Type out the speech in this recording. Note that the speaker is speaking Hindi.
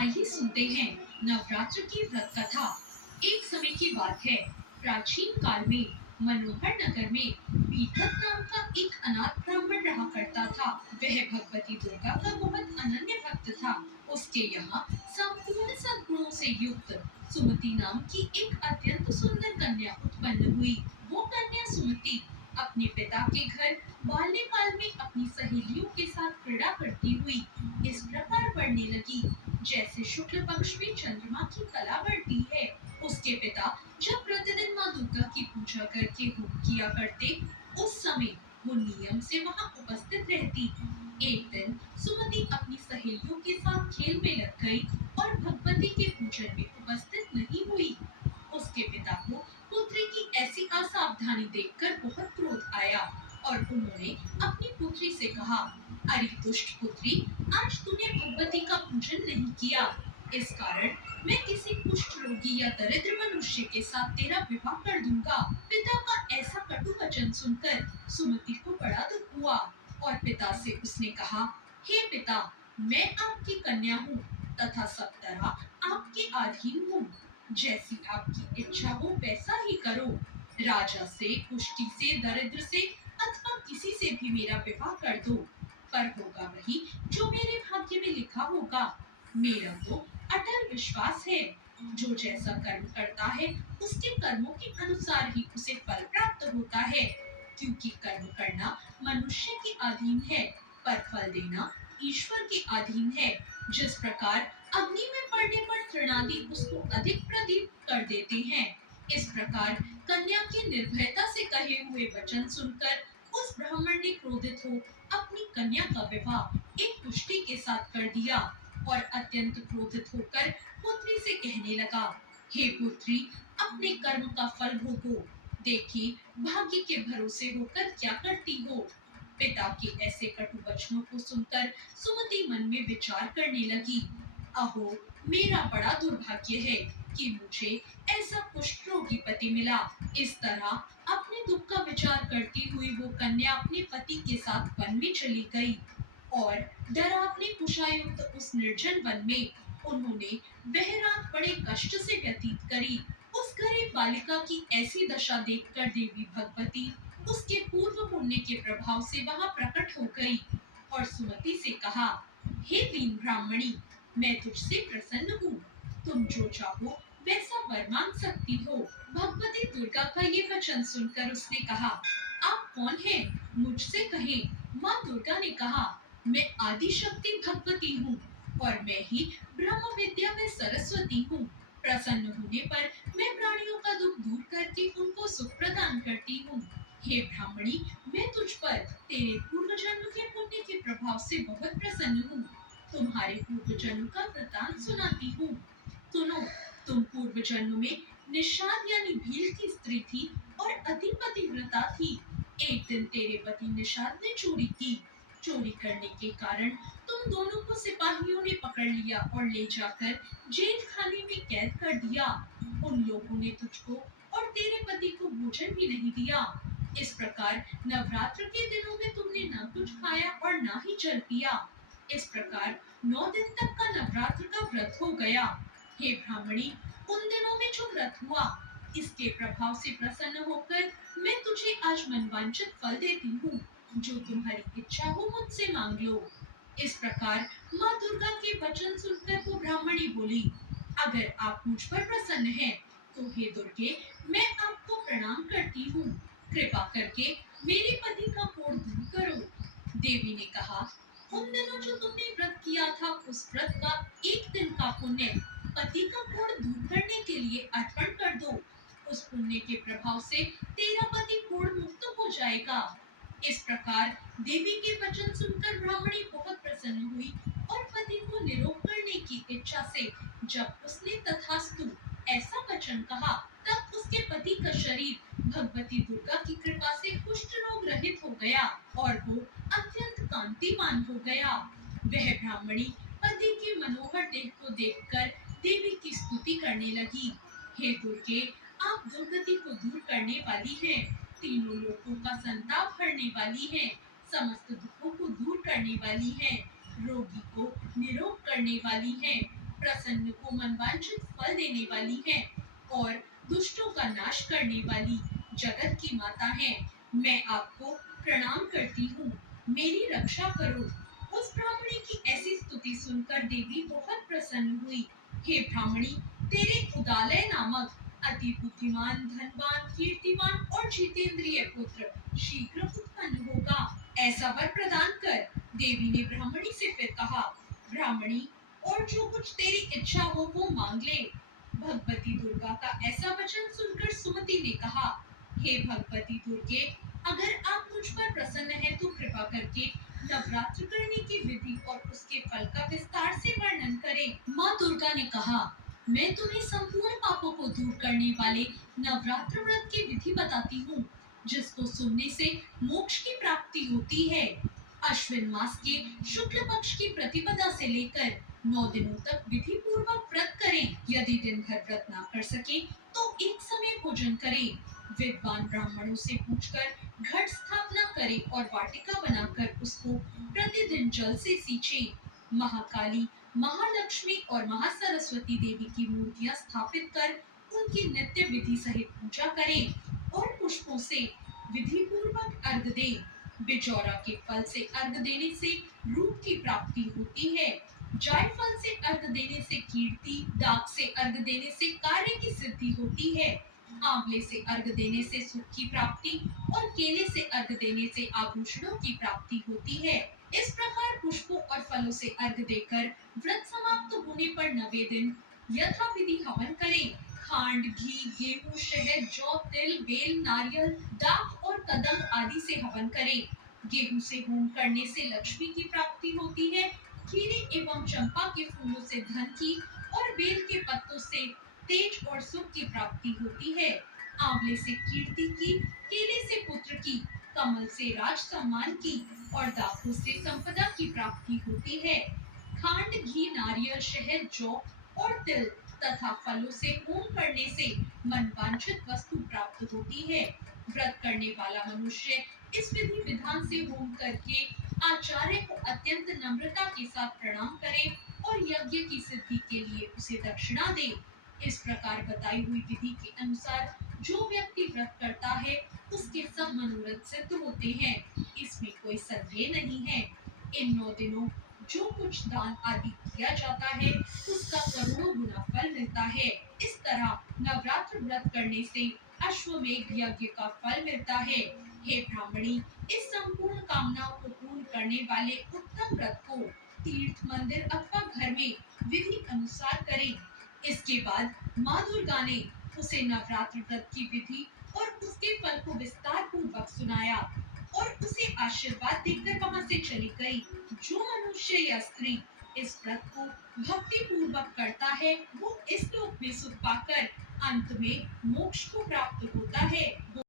आइए सुनते हैं नवरात्र की व्रत कथा। एक समय की बात है, प्राचीन काल में मनोहर नगर में पीठक नाम का एक अनाथ ब्राह्मण रहा करता था। वह भगवती दुर्गा का बहुत अनन्य भक्त था। उसके यहाँ संपूर्ण सद्गुणों से युक्त सुमति नाम की एक अत्यंत सुंदर कन्या उत्पन्न हुई। वो कन्या सुमति अपने पिता के घर बाल्यकाल में अपनी सहेलियों के साथ क्रीड़ा करती हुई इस प्रकार बढ़ने लगी जैसे शुक्ल पक्ष में चंद्रमा की कला बढ़ती है। उसके पिता जब प्रतिदिन माँ दुर्गा की पूजा करके होम किया करते, उस समय वो नियम से वहाँ उपस्थित रहती। एक दिन सुमति अपनी सहेलियों के साथ खेल में लग गई और भगवती के पूजन में उपस्थित नहीं हुई। उसके पिता को पुत्री की ऐसी असावधानी देखकर बहुत क्रोध आया और उन्होंने अपनी पुत्री से कहा, अरे दुष्ट पुत्री, आज तूने भगवती का पूजन नहीं किया। इस कारण मैं किसी कुष्ठ रोगी या दरिद्र मनुष्य के साथ तेरा विवाह कर दूंगा। पिता का ऐसा कटु वचन सुनकर सुमति को बड़ा दुख हुआ और पिता से उसने कहा, हे पिता, मैं आपकी कन्या हूँ तथा सब तरह आपके अधीन हूँ। जैसी आपकी इच्छा हो वैसा ही करो। राजा से, कुष्ठी से, दरिद्र से अथवा किसी से भी मेरा विवाह कर दो, पर होगा वही जो मेरे भाग्य में लिखा होगा। मेरा तो अटल विश्वास है, जो जैसा कर्म करता है उसके कर्मों के अनुसार ही उसे फल प्राप्त होता है। क्योंकि कर्म करना मनुष्य के अधीन है, पर फल देना ईश्वर के अधीन है। जिस प्रकार अग्नि में पड़ने पर तृणादि उसको अधिक प्रदीप कर देते हैं, इस प्रकार कन्या के निर्भयता से कहे हुए वचन सुनकर उस ब्राह्मण ने क्रोधित हो अपनी कन्या का विवाह एक कुष्ठी के साथ कर दिया और अत्यंत क्रोधित होकर पुत्री से कहने लगा, हे पुत्री, अपने कर्म का फल भोगो। देखिए, भाग्य के भरोसे होकर क्या करती हो। पिता के ऐसे कटु वचनों को सुनकर सुमति मन में विचार करने लगी, अहो, मेरा बड़ा दुर्भाग्य है कि मुझे ऐसा कुष्ठ रोगी पति मिला। इस तरह अपने दुख का विचार करती हुई वो कन्या अपने पति के साथ वन में चली गई और डरावने कुशायुक्त उस निर्जन वन में उन्होंने वह रात बड़े कष्ट से व्यतीत करी। उस गरीब बालिका की ऐसी दशा देखकर देवी भगवती उसके पूर्व पुण्य के प्रभाव से वहां प्रकट हो गई और सुमति से कहा, हे दीन ब्राह्मणी, मैं तुझसे प्रसन्न हूँ। तुम जो चाहो वैसा वर मांग सकती हो। भगवती दुर्गा का ये वचन सुनकर उसने कहा, आप कौन हैं? मुझसे कहें। माँ दुर्गा ने कहा, मैं आदि शक्ति भगवती हूँ और मैं ही ब्रह्म विद्या में सरस्वती हूँ। प्रसन्न होने पर मैं प्राणियों का दुख दूर करके उनको सुख प्रदान करती हूँ। हे ब्राह्मणी, मैं तुझ पर तेरे पूर्व जन्म के पुण्य के प्रभाव से बहुत प्रसन्न हूँ। तुम्हारे पूर्व जन्म का वृतांत सुनाती हूँ। सुनो, तुम पूर्व जन्म में निषाद यानी भील की स्त्री थी और अति पतिव्रता थी। एक दिन तेरे पति निषाद ने चोरी की। चोरी करने के कारण तुम दोनों को सिपाहियों ने पकड़ लिया और ले जाकर जेल खाने में कैद कर दिया। उन लोगों ने तुझको और तेरे पति को भोजन भी नहीं दिया। इस प्रकार नवरात्र के दिनों में तुमने ना कुछ खाया और ना ही जल पिया। इस प्रकार 9 दिन तक का नवरात्र का व्रत हो गया। हे ब्राह्मणी, उन दिनों में जो व्रत हुआ, इसके प्रभाव से प्रसन्न होकर मैं तुझे आज मनवांछित फल देती हूँ। जो तुम्हारी इच्छा हो मुझसे मांग लो। इस प्रकार माँ दुर्गा के वचन सुनकर वो ब्राह्मणी बोली, अगर आप मुझ पर प्रसन्न हैं, तो हे दुर्गे, मैं आपको प्रणाम करती हूँ। कृपा करके मेरे पति का कोढ़ दूर करो। देवी ने कहा, उन दिनों जो तुमने व्रत किया था, उस व्रत का एक दिन का पुण्य पति का कोढ़ दूर करने के लिए अर्पण कर दो। उस पुण्य के प्रभाव से तेरा पति कोढ़ मुक्त हो जाएगा। इस प्रकार देवी के वचन सुनकर ब्राह्मणी बहुत प्रसन्न हुई और पति को निरोग करने की इच्छा से जब उसने तथास्तु ऐसा वचन कहा, तब उसके पति का शरीर भगवती दुर्गा की कृपा से कुष्ठ रोग रहित हो गया और वो अत्यंत कांतिमान हो गया। वह ब्राह्मणी पति के मनोहर देह को देखकर देवी की स्तुति करने लगी, हे दुर्गे, आप दुर्गति को दूर करने वाली हैं, तीनों लोगों का संताप हरने वाली हैं, समस्त दुखों को दूर करने वाली हैं, रोगी को निरोग करने वाली हैं। प्रसन्न को मनवांछित फल देने वाली है और दुष्टों का नाश करने वाली जगत की माता है। मैं आपको प्रणाम करती हूँ, मेरी रक्षा करो। उस ब्राह्मणी की ऐसी स्तुति सुनकर देवी बहुत प्रसन्न हुई। हे ब्राह्मणी, तेरे उदालय नामक अति बुद्धिमान, धनवान, कीर्तिमान और जितेंद्रिय पुत्र शीघ्र उत्पन्न होगा, ऐसा वर प्रदान कर। देवी ने ब्राह्मणी से फिर कहा, ब्राह्मणी, और जो कुछ तेरी इच्छा हो वो मांग ले। भगवती दुर्गा का ऐसा वचन सुनकर सुमति ने कहा, हे भगवती दुर्गे, अगर आप मुझ पर प्रसन्न हैं तो कृपा करके नवरात्र करने की विधि और उसके फल का विस्तार से वर्णन करें। माँ दुर्गा ने कहा, मैं तुम्हें संपूर्ण पापों को दूर करने वाले नवरात्र व्रत की विधि बताती हूँ, जिसको सुनने से मोक्ष की प्राप्ति होती है। अश्विन मास के शुक्ल पक्ष की प्रतिपदा से लेकर 9 दिनों तक विधि पूर्वक व्रत करें। यदि दिन भर व्रत ना कर सके तो एक समय भोजन करें। विद्वान ब्राह्मणों से पूछकर घट स्थापना करें और वाटिका बनाकर उसको प्रतिदिन जल से सींचें। महाकाली, महालक्ष्मी और महासरस्वती देवी की मूर्तियां स्थापित कर उनकी नित्य विधि सहित पूजा करें और पुष्पों से विधि पूर्वक अर्घ दें। बिचौरा के फल से अर्घ देने से रूप की प्राप्ति होती है। जायफल से अर्घ देने से कीर्ति, दाख से अर्घ देने से कार्य की सिद्धि होती है। आंवले से अर्घ देने से सुख की प्राप्ति और केले से अर्घ देने से आभूषणों की प्राप्ति होती है। इस प्रकार पुष्पों और फलों से अर्घ देकर व्रत समाप्त होने पर 9वें दिन यथाविधि हवन करें। खांड, घी, गेहूं, शहद, जौ, तिल, बेल, नारियल, दाख और कदम आदि से हवन करें। गेहूं से होम करने से लक्ष्मी की प्राप्ति होती है। खीरे एवं चंपा के फूलों से धन की और बेल के पत्तों से तेज और सुख की प्राप्ति होती है। आंवले से कीर्ति की, केले से पुत्र की, कमल से राज सम्मान की और दाखों से संपदा की प्राप्ति होती है। खांड, घी, नारियल, शहद, जौ और तिल तथा फलों से होम करने से मनवांछित वस्तु प्राप्त होती है। व्रत करने वाला मनुष्य इस विधि विधान से होम करके आचार्य को अत्यंत नम्रता के साथ प्रणाम करे और यज्ञ की सिद्धि के लिए उसे दक्षिणा दे। इस प्रकार बताई हुई विधि के अनुसार जो व्यक्ति व्रत करता है उसके सब मनोरथ सिद्ध होते हैं, इसमें कोई संदेह नहीं है। इन 9 दिनों जो कुछ दान आदि किया जाता है उसका करोड़ों गुना फल मिलता है। इस तरह नवरात्र व्रत करने से अश्वमेध यज्ञ का फल मिलता है। हे ब्राह्मणी, इस संपूर्ण कामनाओं को पूर्ण करने वाले उत्तम व्रत को तीर्थ, मंदिर अथवा घर में विधि अनुसार करें। इसके बाद माँ दुर्गा ने उसे नवरात्र व्रत की विधि और उसके फल को विस्तार पूर्वक सुनाया और उसे आशीर्वाद देकर वहां से चली गई। जो मनुष्य या स्त्री इस व्रत को भक्ति पूर्वक करता है वो इस लोक में सुख पाकर अंत में मोक्ष को प्राप्त होता है।